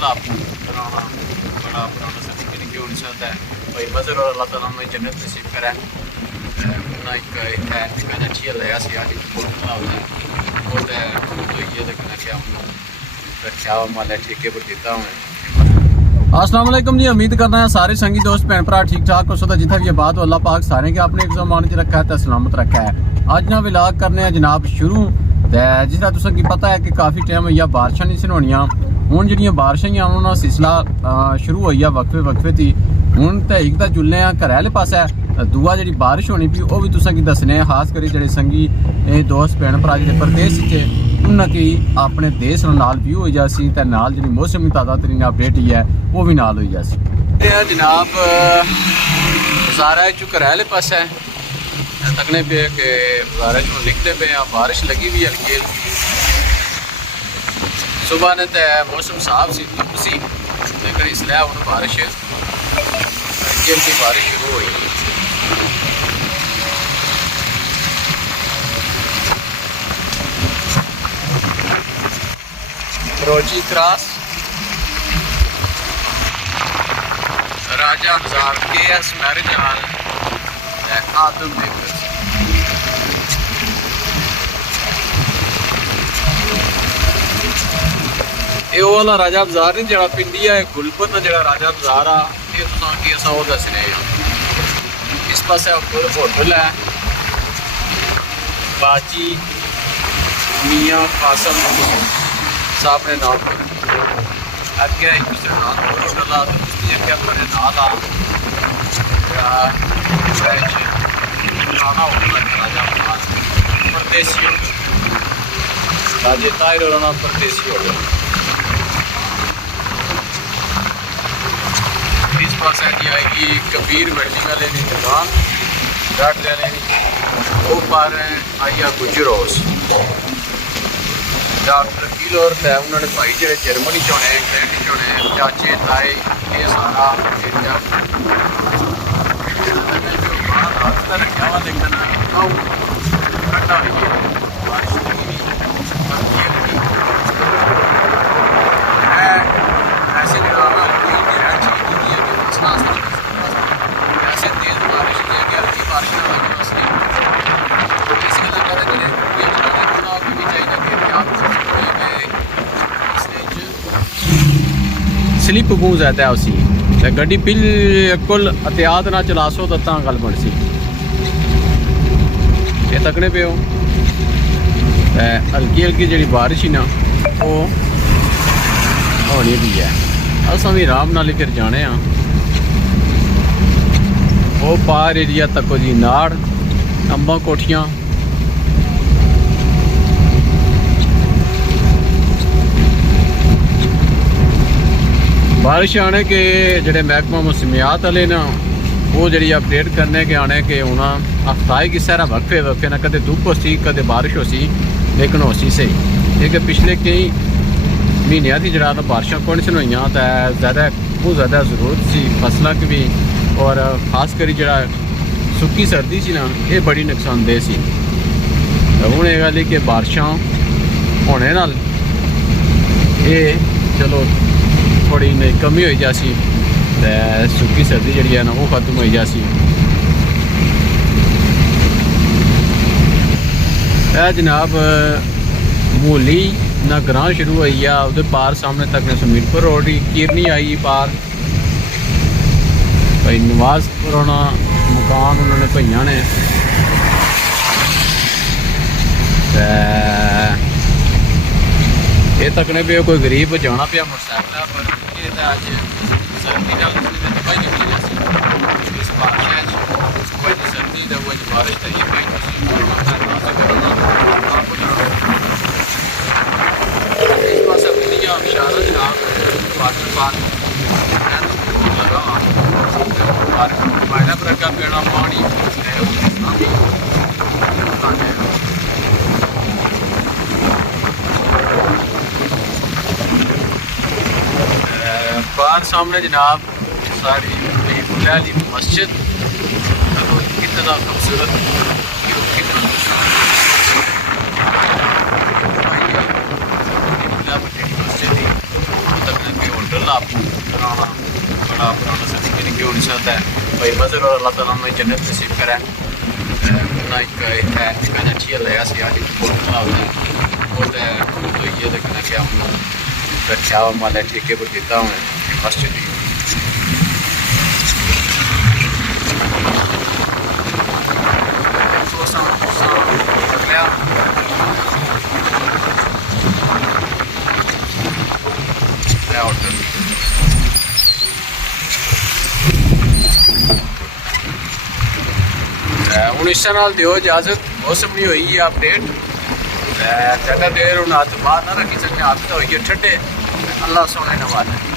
अल्लाह कराना बड़ा पुराना सर्टिफिकेट क्यों नहीं सकता है भाई मज़र और अल्लाह ताला में जन्नत नसीब करें ना एक निका अच्छी लिया सी आज होता है वो तो ये देखना क्या रखा माले ठेके पर देता हूँ। अस्सलाम वालेकुम जी, उम्मीद करना है सारे संगी दोस्त भैन भरा ठीक ठाक हो सकता जितना भी ये बात अल्लाह पाक सारे के अपने एक जमान च रखा है तो सलामत रखा है। अज ना विलाग करने जनाब शुरू जिस तरह तुसें की पता है कि काफ़ी टाइम होइया बारिशां नहीं सन होनियां हुण जिहड़ियां बारिशां ही उन्होंने सिलसिला शुरू होइया वक्फे वक्फे थी हुण ते एक तां जुल्ले घरै आह्ले पासै दूआ जी बारिश होनी पी वह भी तुसें की दसने खास करी जेह्ड़े संगी दोस्त भैन भरा जेह्ड़े परदेस च उन्हें की अपने देश नाल व्यू हो जासी ते नाल जी मौसम की ताज़ा तरीन अपडेट ही है वो भी नाल हो जासी। जनाब बाजारा चू घर आह्ले पासे तकने पे कि बाजारा चू लिखते पे बारिश लगी भी हल्की हल्की सुबह ने तो मौसम साफ सी धुप सी लेकिन इसलिए हूँ बारिश हल्की हल्की बारिश शुरू हुई। रोजी क्रॉस राजा हजार के एस मैरिज हाल आदम बेकर्स ये वाला राजा बाजार नहीं जरा पिंडी है गुलपत जरा राजा बाजार आ ये कि असा वो दसने इस पास होटल है बाची मियाँ कासम साहब ने नाम अगे एक दूसरे नाम और होटल आ उसकी अगे अपने नाल आ पुराना होटल है राजा परदेसी होटल राजे ताहिर और नाम परदेसी होटल। इस पास जी आएगी कबीर वेल्डिंग वाले की दुकान डाट लेने वो पर आइया गुजर हाउस डॉक्टर कील और उन्होंने भाई जो जर्मनी चोने इंग्लैंड चोने चाचे ताए ये सारा एरिया रखा हुआ लेकिन ठंडा हुई है बारिश ऐसे ऐसे तेज बारिश की हल्की बारिश स्लिप बहुत ज़्यादा है उसी गड्डी बिल्कुल एहतियात ना चला सो तो गल बन सी ये तकने पे हो हल्की हल्की जी बारिश ही ना वो होनी भी है अस भी आराम नाल फिर जाने वो पार एरिया तक जी नाड़ अंबा कोठियाँ बारिश आने के जड़े महकमा मौसमियात वाले ना वो जी अपडेट करने के आने के होना हफ्ताए की सारा वक्फे वक्फे ना कदे धुप हो सी कदे बारिश हो सी लेकिन हो सी सही क्योंकि पिछले कई महीनों की जरा बारिशा कौन सी हुई तो ज़्यादा बहुत ज़्यादा ज़रूरत सी फसलों की भी और खास करी जरा सुक्की सर्दी सी ना ये बड़ी नुकसानदेह सी हूँ ये गल कि बारिशा होने नाल ये चलो थोड़ी कमी हो जासी सुक्की सर्दी जी है ना वो खत्म हो जासी। जनाब मूली ना ग्रां शुरू हुई है उधर पार सामने तक ने समीरपुर रोड ही किरनी आई पार भाई नवाज पुराना मकान उन्होंने भइया ने ये तकने पे कोई गरीब जाना पिया मोटरसाइकिल पर ये तो अज सर्दी दवाई निकली इस बारिश सर्दी बारिश इस पास इशारा जनाब वाटर पार्क पर अगर पेड़ा पानी बाहर सामने जनाब सारी बुलाली मस्जिद कितना खूबसूरत मस्जिद होटल बड़ा पुराना सच क्यों नहीं सकता है भाई मज़र और अल्लाह ताला में जन्नत नसीब करें ना एक है ठिकाना ठीक है ऐसे आज बोलता होता है बोलते हैं तो ये देखना क्या हम रखा हुआ माल ठेके पर देता हूँ मस्जिद हूँ इस नाल दिओ इजाजत मौसम नहीं हुई है अपडेट ज़्यादा देर हूँ हाथ बाहर ना रखी सकते हाथ तो होइए ठंडे अल्लाह सोने नवाज